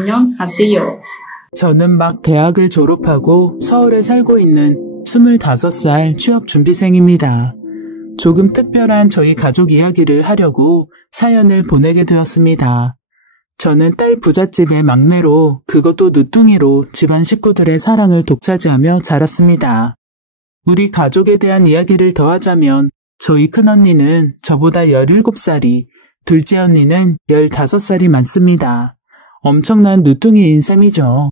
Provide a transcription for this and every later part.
안녕하세요. 저는 막 대학을 졸업하고 서울에 살고 있는 25살 취업준비생입니다. 조금 특별한 저희 가족 이야기를 하려고 사연을 보내게 되었습니다. 저는 딸 부잣집의 막내로 그것도 늦둥이로 집안 식구들의 사랑을 독차지하며 자랐습니다. 우리 가족에 대한 이야기를 더하자면 저희 큰언니는 저보다 17살이, 둘째 언니는 15살이 많습니다. 엄청난 늦둥이인 셈이죠.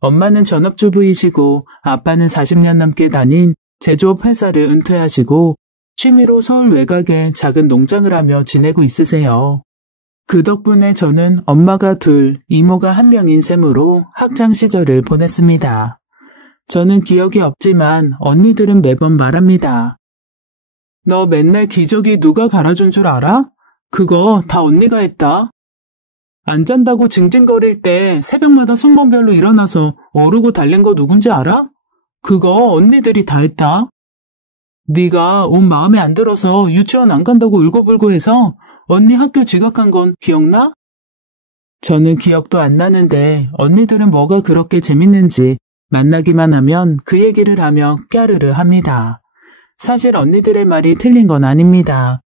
엄마는 전업주부이시고 아빠는 40년 넘게 다닌 제조업 회사를 은퇴하시고 취미로 서울 외곽에 작은 농장을 하며 지내고 있으세요. 그 덕분에 저는 엄마가 둘, 이모가 한 명인 셈으로 학창 시절을 보냈습니다. 저는 기억이 없지만 언니들은 매번 말합니다. 너 맨날 기저귀 누가 갈아준 줄 알아? 그거 다 언니가 했다. 안 잔다고 징징거릴 때 새벽마다 순번별로 일어나서 어르고 달랜 거 누군지 알아? 그거 언니들이 다 했다. 네가 옷 마음에 안 들어서 유치원 안 간다고 울고불고 해서 언니 학교 지각한 건 기억나? 저는 기억도 안 나는데 언니들은 뭐가 그렇게 재밌는지 만나기만 하면 그 얘기를 하며 까르르 합니다. 사실 언니들의 말이 틀린 건 아닙니다.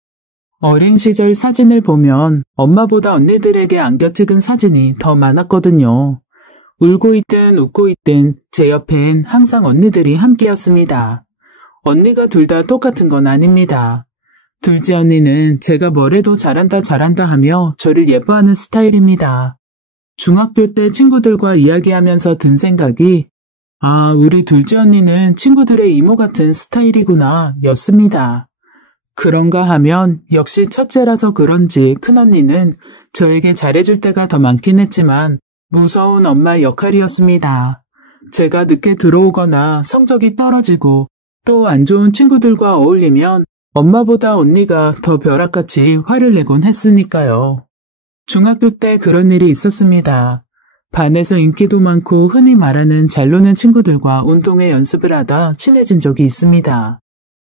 어린 시절 사진을 보면 엄마보다 언니들에게 안겨 찍은 사진이 더 많았거든요. 울고 있든 웃고 있든 제 옆엔 항상 언니들이 함께였습니다. 언니가 둘 다 똑같은 건 아닙니다. 둘째 언니는 제가 뭘 해도 잘한다 하며 저를 예뻐하는 스타일입니다. 중학교 때 친구들과 이야기하면서 든 생각이 우리 둘째 언니는 친구들의 이모 같은 스타일이구나 였습니다. 그런가 하면 역시 첫째라서 그런지 큰언니는 저에게 잘해줄 때가 더 많긴 했지만 무서운 엄마 역할이었습니다. 제가 늦게 들어오거나 성적이 떨어지고 또 안 좋은 친구들과 어울리면 엄마보다 언니가 더 벼락같이 화를 내곤 했으니까요. 중학교 때 그런 일이 있었습니다. 반에서 인기도 많고 흔히 말하는 잘 노는 친구들과 운동회 연습을 하다 친해진 적이 있습니다.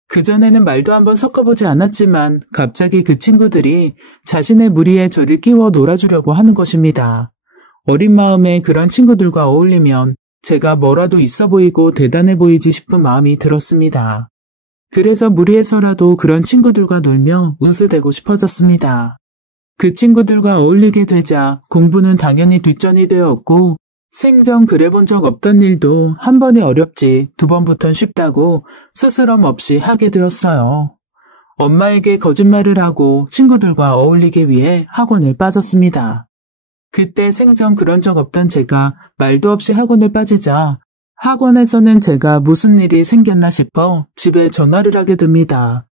그전에는 말도 한번 섞어보지 않았지만 갑자기 그 친구들이 자신의 무리에 저를 끼워 놀아주려고 하는 것입니다. 어린 마음에 그런 친구들과 어울리면 제가 뭐라도 있어 보이고 대단해 보이지 싶은 마음이 들었습니다. 그래서 무리해서라도 그런 친구들과 놀며 으스대고 싶어졌습니다. 그 친구들과 어울리게 되자 공부는 당연히 뒷전이 되었고 생전 그래본 적 없던 일도 한 번이 어렵지 두 번부턴 쉽다고 스스럼 없이 하게 되었어요. 엄마에게 거짓말을 하고 친구들과 어울리기 위해 학원을 빠졌습니다. 그때 생전 그런 적 없던 제가 말도 없이 학원을 빠지자 학원에서는 제가 무슨 일이 생겼나 싶어 집에 전화를 하게 됩니다.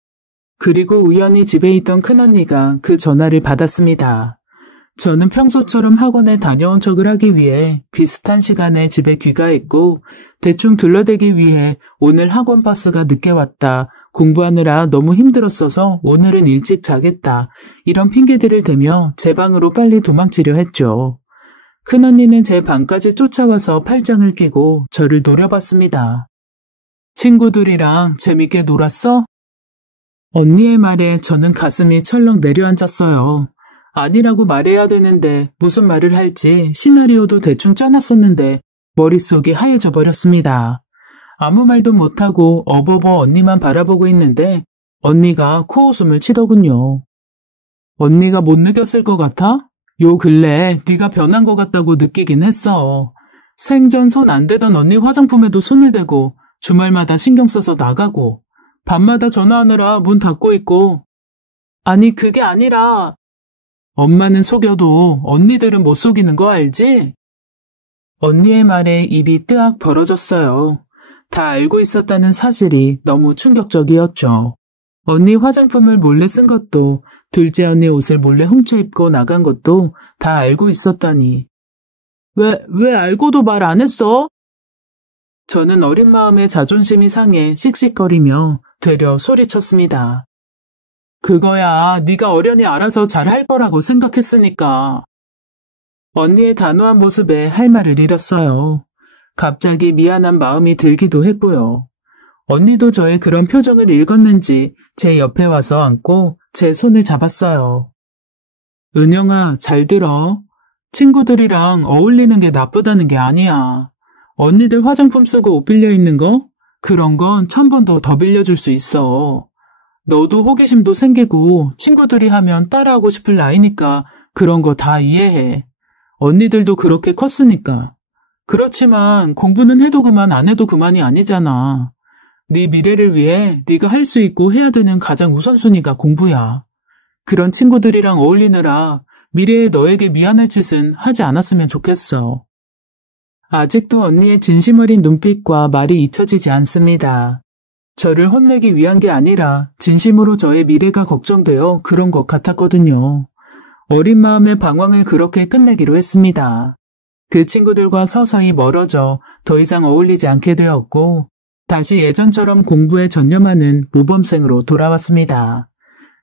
그리고 우연히 집에 있던 큰언니가 그 전화를 받았습니다. 저는 평소처럼 학원에 다녀온 척을 하기 위해 비슷한 시간에 집에 귀가했고 대충 둘러대기 위해 오늘 학원 버스가 늦게 왔다. 공부하느라 너무 힘들었어서 오늘은 일찍 자겠다. 이런 핑계들을 대며 제 방으로 빨리 도망치려 했죠. 큰언니는 제 방까지 쫓아와서 팔짱을 끼고 저를 노려봤습니다. 친구들이랑 재밌게 놀았어? 언니의 말에 저는 가슴이 철렁 내려앉았어요. 아니라고 말해야 되는데 무슨 말을 할지 시나리오도 대충 짜놨었는데 머릿속이 하얘져 버렸습니다. 아무 말도 못하고 어버버 언니만 바라보고 있는데 언니가 코웃음을 치더군요. 언니가 못 느꼈을 것 같아? 요 근래 네가 변한 것 같다고 느끼긴 했어. 생전 손 안 대던 언니 화장품에도 손을 대고 주말마다 신경 써서 나가고 밤마다 전화하느라 문 닫고 있고. 아니 그게 아니라 엄마는 속여도 언니들은 못 속이는 거 알지? 언니의 말에 입이 뜨악 벌어졌어요. 다 알고 있었다는 사실이 너무 충격적이었죠. 언니 화장품을 몰래 쓴 것도 둘째 언니 옷을 몰래 훔쳐 입고 나간 것도 다 알고 있었다니. 왜 알고도 말 안 했어? 저는 어린 마음에 자존심이 상해 씩씩거리며 되려 소리쳤습니다. 그거야 네가 어련히 알아서 잘할 거라고 생각했으니까. 언니의 단호한 모습에 할 말을 잃었어요. 갑자기 미안한 마음이 들기도 했고요. 언니도 저의 그런 표정을 읽었는지 제 옆에 와서 앉고 제 손을 잡았어요. 은영아, 잘 들어. 친구들이랑 어울리는 게 나쁘다는 게 아니야. 언니들 화장품 쓰고 옷 빌려 입는 거? 그런 건 1000번도 더 빌려줄 수 있어. 너도 호기심도 생기고 친구들이 하면 따라하고 싶을 나이니까 그런 거 다 이해해. 언니들도 그렇게 컸으니까. 그렇지만 공부는 해도 그만 안 해도 그만이 아니잖아. 네 미래를 위해 네가 할 수 있고 해야 되는 가장 우선순위가 공부야. 그런 친구들이랑 어울리느라 미래의 너에게 미안할 짓은 하지 않았으면 좋겠어. 아직도 언니의 진심 어린 눈빛과 말이 잊혀지지 않습니다. 저를 혼내기 위한 게 아니라 진심으로 저의 미래가 걱정되어 그런 것 같았거든요. 어린 마음의 방황을 그렇게 끝내기로 했습니다. 그 친구들과 서서히 멀어져 더 이상 어울리지 않게 되었고 다시 예전처럼 공부에 전념하는 모범생으로 돌아왔습니다.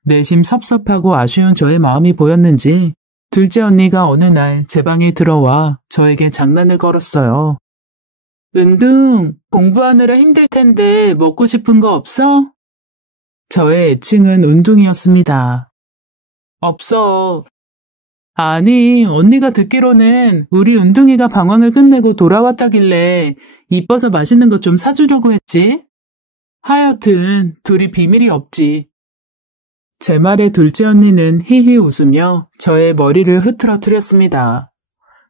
내심 섭섭하고 아쉬운 저의 마음이 보였는지 둘째 언니가 어느 날 제 방에 들어와 저에게 장난을 걸었어요. 은둥, 공부하느라 힘들 텐데 먹고 싶은 거 없어? 저의 애칭은 은둥이었습니다. 없어. 아니, 언니가 듣기로는 우리 은둥이가 방황을 끝내고 돌아왔다길래 이뻐서 맛있는 거 좀 사주려고 했지? 하여튼 둘이 비밀이 없지. 제 말에 둘째 언니는 히히 웃으며 저의 머리를 흐트러뜨렸습니다.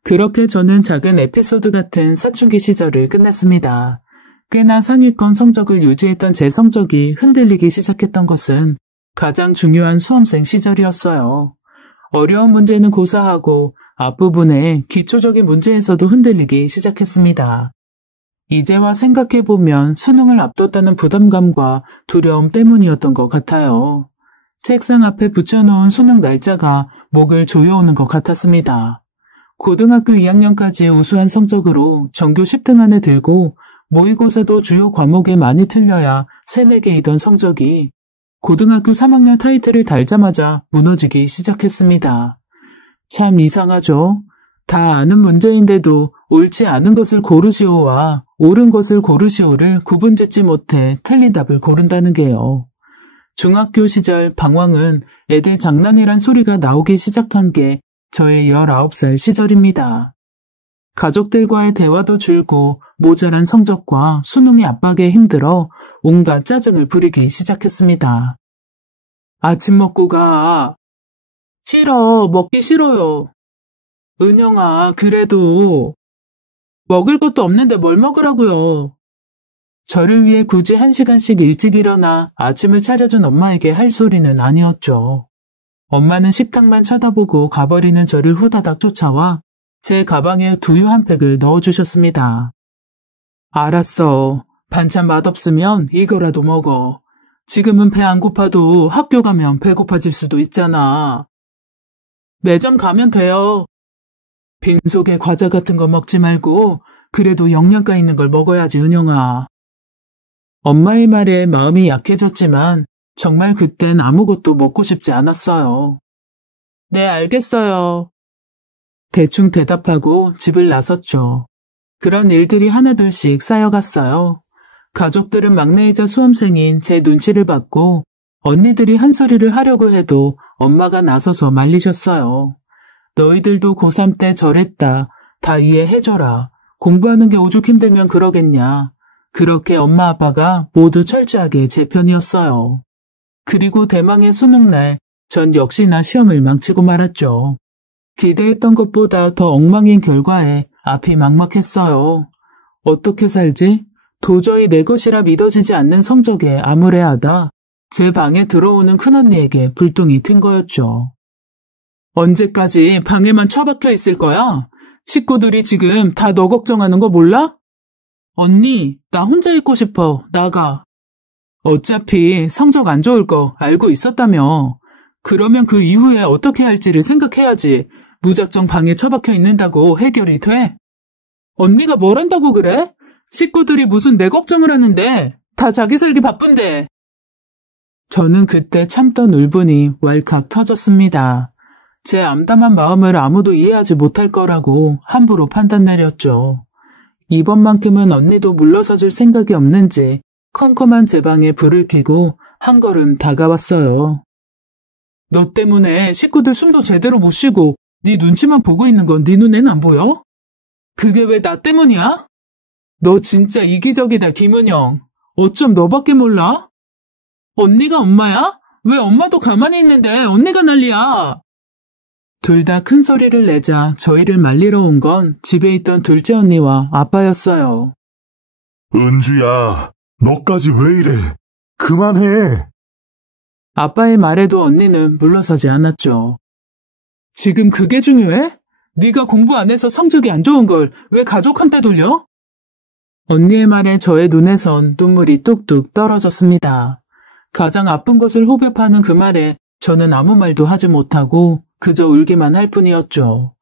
그렇게 저는 작은 에피소드 같은 사춘기 시절을 끝냈습니다. 꽤나 상위권 성적을 유지했던 제 성적이 흔들리기 시작했던 것은 가장 중요한 수험생 시절이었어요. 어려운 문제는 고사하고 앞부분에 기초적인 문제에서도 흔들리기 시작했습니다. 이제와 생각해보면 수능을 앞뒀다는 부담감과 두려움 때문이었던 것 같아요. 책상 앞에 붙여놓은 수능 날짜가 목을 조여오는 것 같았습니다. 고등학교 2학년까지 우수한 성적으로 전교 10등 안에 들고 모의고사도 주요 과목에 많이 틀려야 3, 4개이던 성적이 고등학교 3학년 타이틀을 달자마자 무너지기 시작했습니다. 참 이상하죠? 다 아는 문제인데도 옳지 않은 것을 고르시오와 옳은 것을 고르시오를 구분짓지 못해 틀린 답을 고른다는 게요. 중학교 시절 방황은 애들 장난이란 소리가 나오기 시작한 게 저의 19살 시절입니다. 가족들과의 대화도 줄고 모자란 성적과 수능의 압박에 힘들어 온갖 짜증을 부리기 시작했습니다. 아침 먹고 가. 싫어, 먹기 싫어요. 은영아, 그래도 먹을 것도 없는데 뭘 먹으라고요. 저를 위해 굳이 1시간씩 일찍 일어나 아침을 차려준 엄마에게 할 소리는 아니었죠. 엄마는 식탁만 쳐다보고 가버리는 저를 후다닥 쫓아와 제 가방에 두유 한 팩을 넣어주셨습니다. 알았어. 반찬 맛없으면 이거라도 먹어. 지금은 배 안 고파도 학교 가면 배고파질 수도 있잖아. 매점 가면 돼요. 빈속에 과자 같은 거 먹지 말고 그래도 영양가 있는 걸 먹어야지, 은영아. 엄마의 말에 마음이 약해졌지만 정말 그땐 아무것도 먹고 싶지 않았어요. 네, 알겠어요. 대충 대답하고 집을 나섰죠. 그런 일들이 하나둘씩 쌓여갔어요. 가족들은 막내이자 수험생인 제 눈치를 받고 언니들이 한 소리를 하려고 해도 엄마가 나서서 말리셨어요. 너희들도 고3 때 저랬다. 다 이해해줘라. 공부하는 게 오죽 힘들면 그러겠냐. 그렇게 엄마 아빠가 모두 철저하게 제 편이었어요. 그리고 대망의 수능날 전 역시나 시험을 망치고 말았죠. 기대했던 것보다 더 엉망인 결과에 앞이 막막했어요. 어떻게 살지? 도저히 내 것이라 믿어지지 않는 성적에 암울해하다 제 방에 들어오는 큰언니에게 불똥이 튄 거였죠. 언제까지 방에만 처박혀 있을 거야? 식구들이 지금 다 너 걱정하는 거 몰라? 언니, 나 혼자 있고 싶어. 나가. 어차피 성적 안 좋을 거 알고 있었다며. 그러면 그 이후에 어떻게 할지를 생각해야지. 무작정 방에 처박혀 있는다고 해결이 돼? 언니가 뭘 한다고 그래? 식구들이 무슨 내 걱정을 하는데. 다 자기 살기 바쁜데. 저는 그때 참던 울분이 왈칵 터졌습니다. 제 암담한 마음을 아무도 이해하지 못할 거라고 함부로 판단 내렸죠. 이번만큼은 언니도 물러서줄 생각이 없는지 컴컴한 제 방에 불을 켜고 한 걸음 다가왔어요. 너 때문에 식구들 숨도 제대로 못 쉬고 네 눈치만 보고 있는 건 네 눈에는 안 보여? 그게 왜 나 때문이야? 너 진짜 이기적이다, 김은영. 어쩜 너밖에 몰라? 언니가 엄마야? 왜 엄마도 가만히 있는데 언니가 난리야? 둘 다 큰 소리를 내자 저희를 말리러 온 건 집에 있던 둘째 언니와 아빠였어요. 은주야, 너까지 왜 이래? 그만해. 아빠의 말에도 언니는 물러서지 않았죠. 지금 그게 중요해? 네가 공부 안 해서 성적이 안 좋은 걸 왜 가족한테 돌려? 언니의 말에 저의 눈에선 눈물이 뚝뚝 떨어졌습니다. 가장 아픈 것을 호흡하는 그 말에 저는 아무 말도 하지 못하고 그저 울기만 할 뿐이었죠.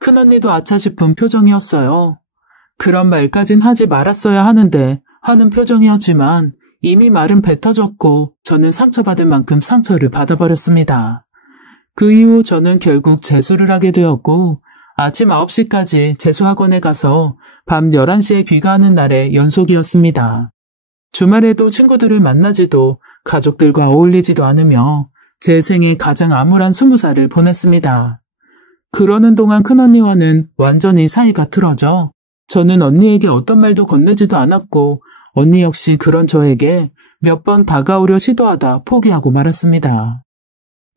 큰언니도 아차 싶은 표정이었어요. 그런 말까진 하지 말았어야 하는데 하는 표정이었지만 이미 말은 뱉어졌고 저는 상처받을 만큼 상처를 받아버렸습니다. 그 이후 저는 결국 재수를 하게 되었고 아침 9시까지 재수학원에 가서 밤 11시에 귀가하는 날의 연속이었습니다. 주말에도 친구들을 만나지도 가족들과 어울리지도 않으며 제 생애 가장 암울한 20살을 보냈습니다. 그러는 동안 큰언니와는 완전히 사이가 틀어져 저는 언니에게 어떤 말도 건네지도 않았고 언니 역시 그런 저에게 몇 번 다가오려 시도하다 포기하고 말았습니다.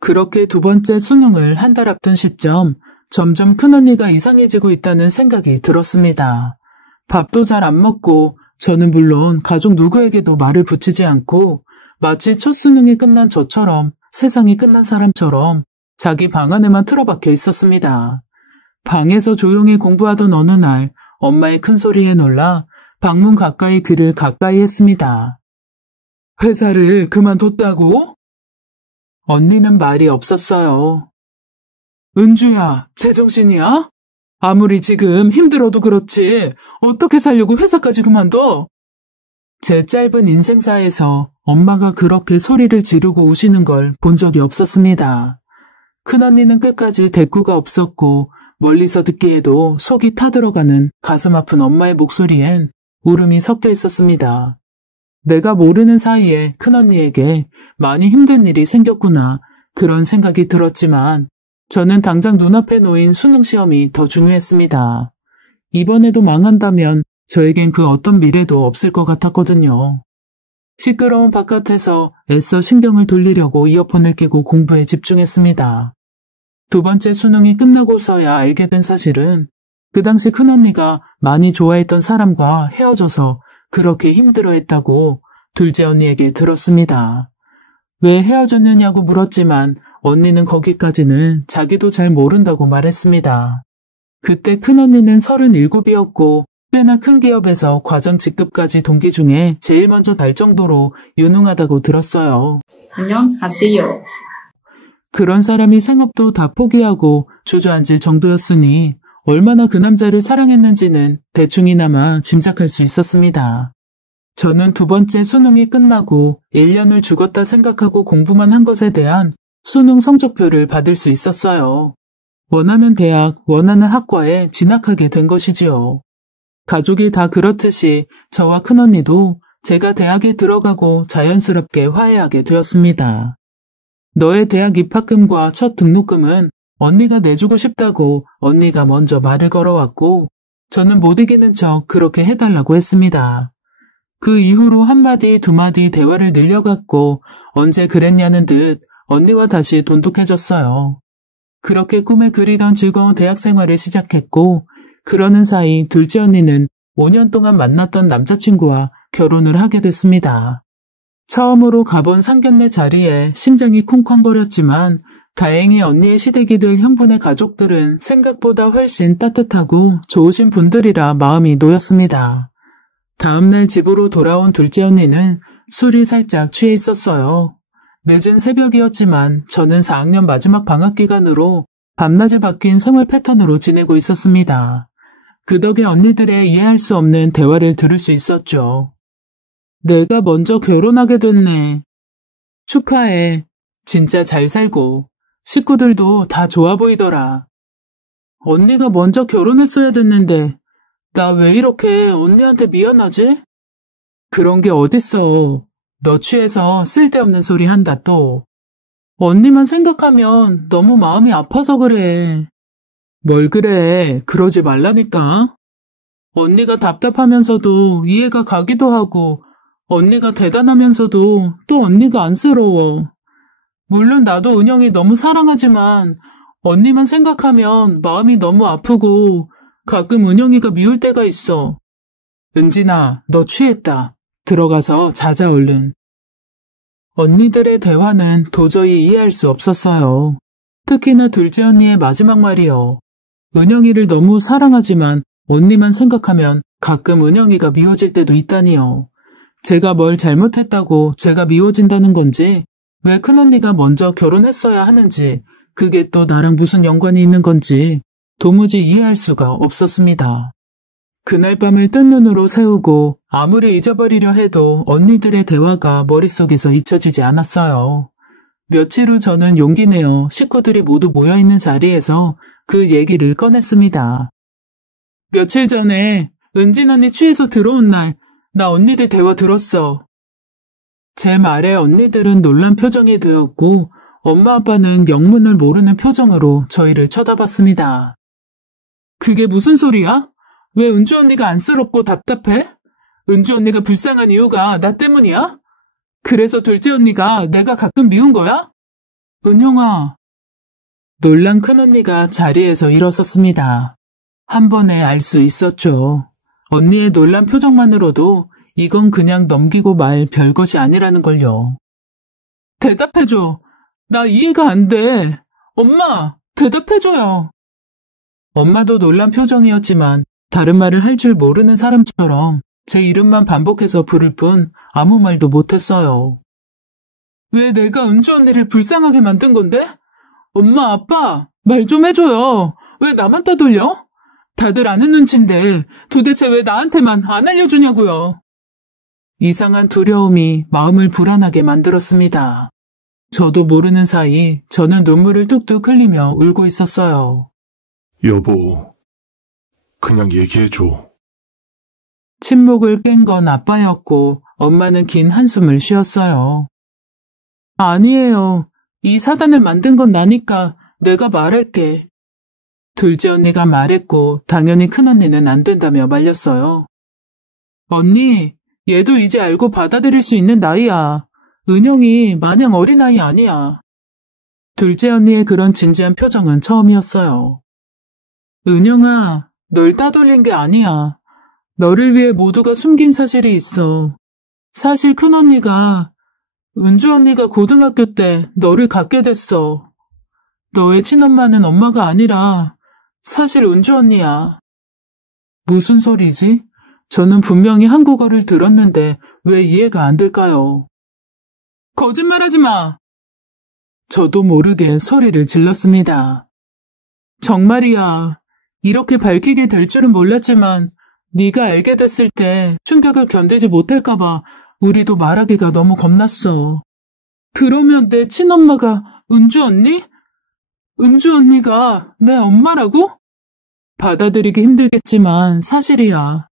그렇게 두 번째 수능을 한 달 앞둔 시점 점점 큰언니가 이상해지고 있다는 생각이 들었습니다. 밥도 잘 안 먹고 저는 물론 가족 누구에게도 말을 붙이지 않고 마치 첫 수능이 끝난 저처럼 세상이 끝난 사람처럼 자기 방 안에만 틀어박혀 있었습니다. 방에서 조용히 공부하던 어느 날 엄마의 큰 소리에 놀라 방문 가까이 귀를 가까이 했습니다. 회사를 그만뒀다고? 언니는 말이 없었어요. 은주야, 제정신이야? 아무리 지금 힘들어도 그렇지 어떻게 살려고 회사까지 그만둬? 제 짧은 인생사에서 엄마가 그렇게 소리를 지르고 우시는 걸 본 적이 없었습니다. 큰언니는 끝까지 대꾸가 없었고 멀리서 듣기에도 속이 타들어가는 가슴 아픈 엄마의 목소리엔 울음이 섞여 있었습니다. 내가 모르는 사이에 큰언니에게 많이 힘든 일이 생겼구나 그런 생각이 들었지만 저는 당장 눈앞에 놓인 수능시험이 더 중요했습니다. 이번에도 망한다면 저에겐 그 어떤 미래도 없을 것 같았거든요. 시끄러운 바깥에서 애써 신경을 돌리려고 이어폰을 끼고 공부에 집중했습니다. 두 번째 수능이 끝나고서야 알게 된 사실은 그 당시 큰언니가 많이 좋아했던 사람과 헤어져서 그렇게 힘들어했다고 둘째 언니에게 들었습니다. 왜 헤어졌느냐고 물었지만 언니는 거기까지는 자기도 잘 모른다고 말했습니다. 그때 큰언니는 37이었고 꽤나 큰 기업에서 과장 직급까지 동기 중에 제일 먼저 달 정도로 유능하다고 들었어요. 안녕하세요. 그런 사람이 생업도 다 포기하고 주저앉을 정도였으니 얼마나 그 남자를 사랑했는지는 대충이나마 짐작할 수 있었습니다. 저는 두 번째 수능이 끝나고 1년을 죽었다 생각하고 공부만 한 것에 대한 수능 성적표를 받을 수 있었어요. 원하는 대학, 원하는 학과에 진학하게 된 것이지요. 가족이 다 그렇듯이 저와 큰언니도 제가 대학에 들어가고 자연스럽게 화해하게 되었습니다. 너의 대학 입학금과 첫 등록금은 언니가 내주고 싶다고 언니가 먼저 말을 걸어왔고 저는 못 이기는 척 그렇게 해달라고 했습니다. 그 이후로 한마디 두마디 대화를 늘려갔고 언제 그랬냐는 듯 언니와 다시 돈독해졌어요. 그렇게 꿈에 그리던 즐거운 대학 생활을 시작했고 그러는 사이 둘째 언니는 5년 동안 만났던 남자친구와 결혼을 하게 됐습니다. 처음으로 가본 상견례 자리에 심장이 쿵쾅거렸지만 다행히 언니의 시댁이 될 형부네 가족들은 생각보다 훨씬 따뜻하고 좋으신 분들이라 마음이 놓였습니다. 다음날 집으로 돌아온 둘째 언니는 술이 살짝 취해 있었어요. 늦은 새벽이었지만 저는 4학년 마지막 방학 기간으로 밤낮이 바뀐 생활 패턴으로 지내고 있었습니다. 그 덕에 언니들의 이해할 수 없는 대화를 들을 수 있었죠. 내가 먼저 결혼하게 됐네. 축하해. 진짜 잘 살고. 식구들도 다 좋아 보이더라. 언니가 먼저 결혼했어야 됐는데 나 왜 이렇게 언니한테 미안하지? 그런 게 어딨어. 너 취해서 쓸데없는 소리 한다 또. 언니만 생각하면 너무 마음이 아파서 그래. 뭘 그래, 그러지 말라니까. 언니가 답답하면서도 이해가 가기도 하고, 언니가 대단하면서도 또 언니가 안쓰러워. 물론 나도 은영이 너무 사랑하지만 언니만 생각하면 마음이 너무 아프고 가끔 은영이가 미울 때가 있어. 은진아, 너 취했다. 들어가서 자자 얼른. 언니들의 대화는 도저히 이해할 수 없었어요. 특히나 둘째 언니의 마지막 말이요. 은영이를 너무 사랑하지만 언니만 생각하면 가끔 은영이가 미워질 때도 있다니요. 제가 뭘 잘못했다고 제가 미워진다는 건지, 왜 큰언니가 먼저 결혼했어야 하는지, 그게 또 나랑 무슨 연관이 있는 건지 도무지 이해할 수가 없었습니다. 그날 밤을 뜬 눈으로 새우고 아무리 잊어버리려 해도 언니들의 대화가 머릿속에서 잊혀지지 않았어요. 며칠 후 저는 용기 내어 식구들이 모두 모여있는 자리에서 그 얘기를 꺼냈습니다. 며칠 전에 은진 언니 취해서 들어온 날 나 언니들 대화 들었어. 제 말에 언니들은 놀란 표정이 되었고 엄마 아빠는 영문을 모르는 표정으로 저희를 쳐다봤습니다. 그게 무슨 소리야? 왜 은주 언니가 안쓰럽고 답답해? 은주 언니가 불쌍한 이유가 나 때문이야? 그래서 둘째 언니가 내가 가끔 미운 거야? 은영아. 놀란 큰언니가 자리에서 일어섰습니다. 한 번에 알 수 있었죠. 언니의 놀란 표정만으로도 이건 그냥 넘기고 말 별것이 아니라는 걸요. 대답해줘. 나 이해가 안 돼. 엄마, 대답해줘요. 엄마도 놀란 표정이었지만 다른 말을 할 줄 모르는 사람처럼 제 이름만 반복해서 부를 뿐 아무 말도 못했어요. 왜 내가 은주 언니를 불쌍하게 만든 건데? 엄마, 아빠, 말 좀 해줘요. 왜 나만 따돌려? 다들 아는 눈치인데 도대체 왜 나한테만 안 알려주냐고요. 이상한 두려움이 마음을 불안하게 만들었습니다. 저도 모르는 사이 저는 눈물을 뚝뚝 흘리며 울고 있었어요. 여보, 그냥 얘기해줘. 침묵을 깬 건 아빠였고 엄마는 긴 한숨을 쉬었어요. 아니에요. 이 사단을 만든 건 나니까 내가 말할게. 둘째 언니가 말했고 당연히 큰언니는 안 된다며 말렸어요. 언니, 얘도 이제 알고 받아들일 수 있는 나이야. 은영이 마냥 어린아이 아니야. 둘째 언니의 그런 진지한 표정은 처음이었어요. 은영아, 널 따돌린 게 아니야. 너를 위해 모두가 숨긴 사실이 있어. 사실 큰언니가, 은주 언니가 고등학교 때 너를 갖게 됐어. 너의 친엄마는 엄마가 아니라 사실 은주 언니야. 무슨 소리지? 저는 분명히 한국어를 들었는데 왜 이해가 안 될까요? 거짓말하지 마! 저도 모르게 소리를 질렀습니다. 정말이야. 이렇게 밝히게 될 줄은 몰랐지만 네가 알게 됐을 때 충격을 견디지 못할까 봐 우리도 말하기가 너무 겁났어. 그러면 내 친엄마가 은주 언니? 은주 언니가 내 엄마라고? 받아들이기 힘들겠지만 사실이야.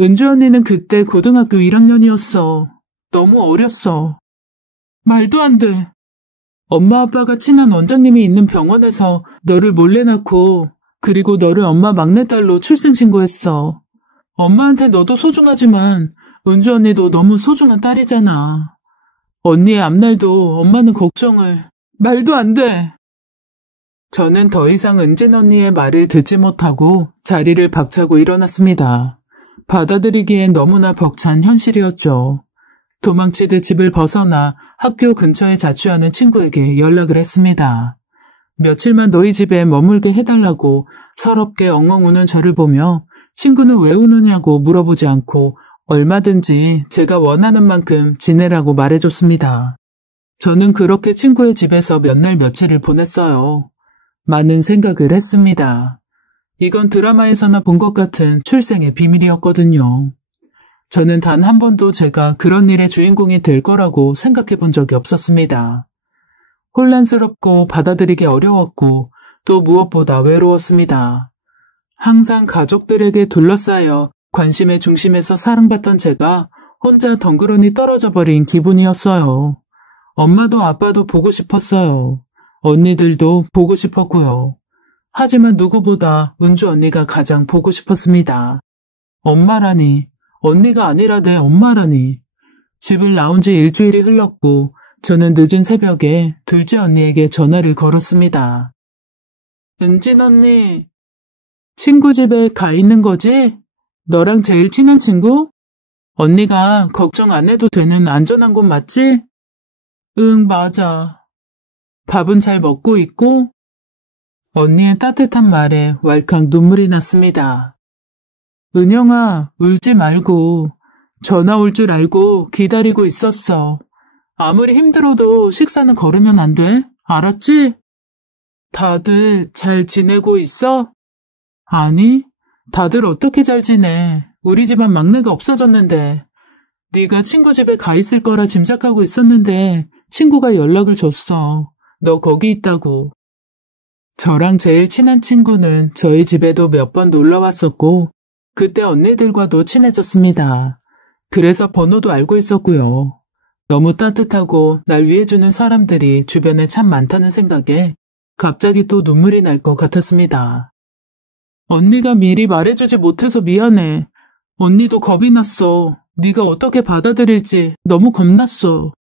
은주 언니는 그때 고등학교 1학년이었어. 너무 어렸어. 말도 안 돼. 엄마 아빠가 친한 원장님이 있는 병원에서 너를 몰래 낳고 그리고 너를 엄마 막내딸로 출생신고했어. 엄마한테 너도 소중하지만 은주 언니도 너무 소중한 딸이잖아. 언니의 앞날도 엄마는 걱정을. 말도 안 돼. 저는 더 이상 은진 언니의 말을 듣지 못하고 자리를 박차고 일어났습니다. 받아들이기엔 너무나 벅찬 현실이었죠. 도망치듯 집을 벗어나 학교 근처에 자취하는 친구에게 연락을 했습니다. 며칠만 너희 집에 머물게 해달라고 서럽게 엉엉 우는 저를 보며 친구는 왜 우느냐고 물어보지 않고 얼마든지 제가 원하는 만큼 지내라고 말해줬습니다. 저는 그렇게 친구의 집에서 몇 날 며칠을 보냈어요. 많은 생각을 했습니다. 이건 드라마에서나 본 것 같은 출생의 비밀이었거든요. 저는 단 한 번도 제가 그런 일의 주인공이 될 거라고 생각해 본 적이 없었습니다. 혼란스럽고 받아들이기 어려웠고 또 무엇보다 외로웠습니다. 항상 가족들에게 둘러싸여 관심의 중심에서 사랑받던 제가 혼자 덩그러니 떨어져 버린 기분이었어요. 엄마도 아빠도 보고 싶었어요. 언니들도 보고 싶었고요. 하지만 누구보다 은주 언니가 가장 보고 싶었습니다. 엄마라니, 언니가 아니라 내 엄마라니. 집을 나온 지 일주일이 흘렀고 저는 늦은 새벽에 둘째 언니에게 전화를 걸었습니다. 은진 언니, 친구 집에 가 있는 거지? 너랑 제일 친한 친구? 언니가 걱정 안 해도 되는 안전한 곳 맞지? 응, 맞아. 밥은 잘 먹고 있고? 언니의 따뜻한 말에 왈칵 눈물이 났습니다. 은영아, 울지 말고. 전화 올 줄 알고 기다리고 있었어. 아무리 힘들어도 식사는 거르면 안 돼. 알았지? 다들 잘 지내고 있어? 아니, 다들 어떻게 잘 지내. 우리 집안 막내가 없어졌는데. 네가 친구 집에 가 있을 거라 짐작하고 있었는데 친구가 연락을 줬어. 너 거기 있다고. 저랑 제일 친한 친구는 저희 집에도 몇 번 놀러 왔었고 그때 언니들과도 친해졌습니다. 그래서 번호도 알고 있었고요. 너무 따뜻하고 날 위해주는 사람들이 주변에 참 많다는 생각에 갑자기 또 눈물이 날 것 같았습니다. 언니가 미리 말해주지 못해서 미안해. 언니도 겁이 났어. 네가 어떻게 받아들일지 너무 겁났어.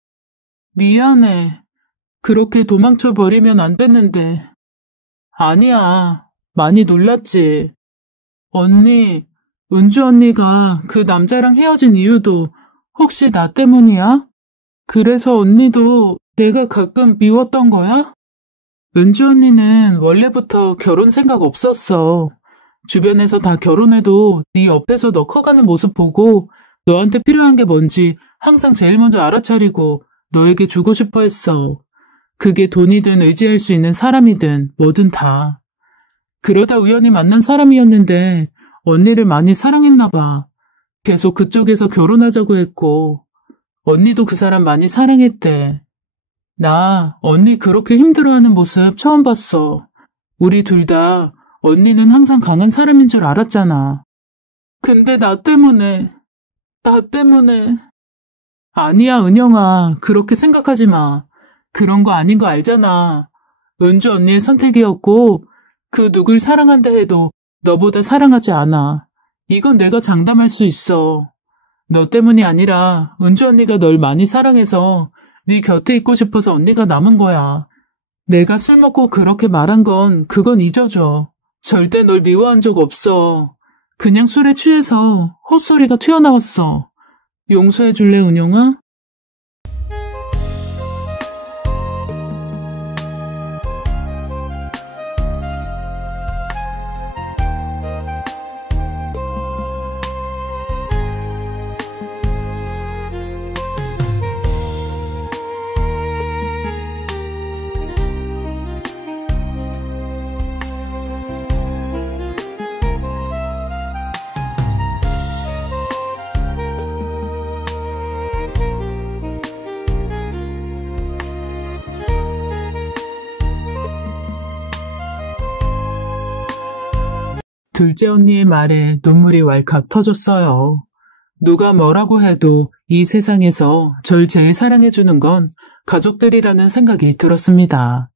미안해. 그렇게 도망쳐버리면 안 됐는데. 아니야. 많이 놀랐지. 언니, 은주 언니가 그 남자랑 헤어진 이유도 혹시 나 때문이야? 그래서 언니도 내가 가끔 미웠던 거야? 은주 언니는 원래부터 결혼 생각 없었어. 주변에서 다 결혼해도 네 옆에서 너 커가는 모습 보고 너한테 필요한 게 뭔지 항상 제일 먼저 알아차리고 너에게 주고 싶어 했어. 그게 돈이든 의지할 수 있는 사람이든 뭐든 다. 그러다 우연히 만난 사람이었는데 언니를 많이 사랑했나 봐. 계속 그쪽에서 결혼하자고 했고 언니도 그 사람 많이 사랑했대. 나 언니 그렇게 힘들어하는 모습 처음 봤어. 우리 둘 다 언니는 항상 강한 사람인 줄 알았잖아. 근데 나 때문에. 아니야, 은영아. 그렇게 생각하지 마. 그런 거 아닌 거 알잖아. 은주 언니의 선택이었고 그 누굴 사랑한다 해도 너보다 사랑하지 않아. 이건 내가 장담할 수 있어. 너 때문이 아니라 은주 언니가 널 많이 사랑해서 네 곁에 있고 싶어서 언니가 남은 거야. 내가 술 먹고 그렇게 말한 건 그건 잊어줘. 절대 널 미워한 적 없어. 그냥 술에 취해서 헛소리가 튀어나왔어. 용서해 줄래, 은영아? 둘째 언니의 말에 눈물이 왈칵 터졌어요. 누가 뭐라고 해도 이 세상에서 절 제일 사랑해주는 건 가족들이라는 생각이 들었습니다.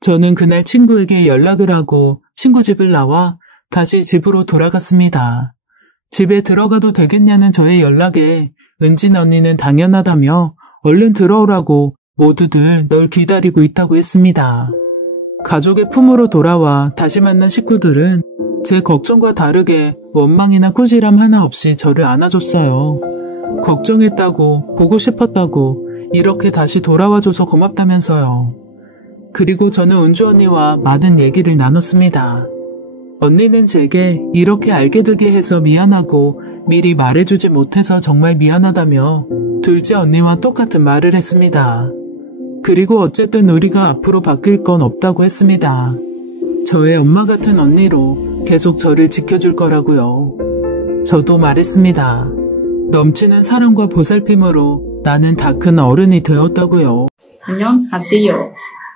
저는 그날 친구에게 연락을 하고 친구 집을 나와 다시 집으로 돌아갔습니다. 집에 들어가도 되겠냐는 저의 연락에 은진 언니는 당연하다며 얼른 들어오라고 모두들 널 기다리고 있다고 했습니다. 가족의 품으로 돌아와 다시 만난 식구들은 제 걱정과 다르게 원망이나 꾸지람 하나 없이 저를 안아줬어요. 걱정했다고, 보고 싶었다고, 이렇게 다시 돌아와줘서 고맙다면서요. 그리고 저는 은주 언니와 많은 얘기를 나눴습니다. 언니는 제게 이렇게 알게 되게 해서 미안하고 미리 말해주지 못해서 정말 미안하다며 둘째 언니와 똑같은 말을 했습니다. 그리고 어쨌든 우리가 앞으로 바뀔 건 없다고 했습니다. 저의 엄마 같은 언니로 계속 저를 지켜줄 거라고요. 저도 말했습니다. 넘치는 사랑과 보살핌으로 나는 다 큰 어른이 되었다고요. 안녕하세요.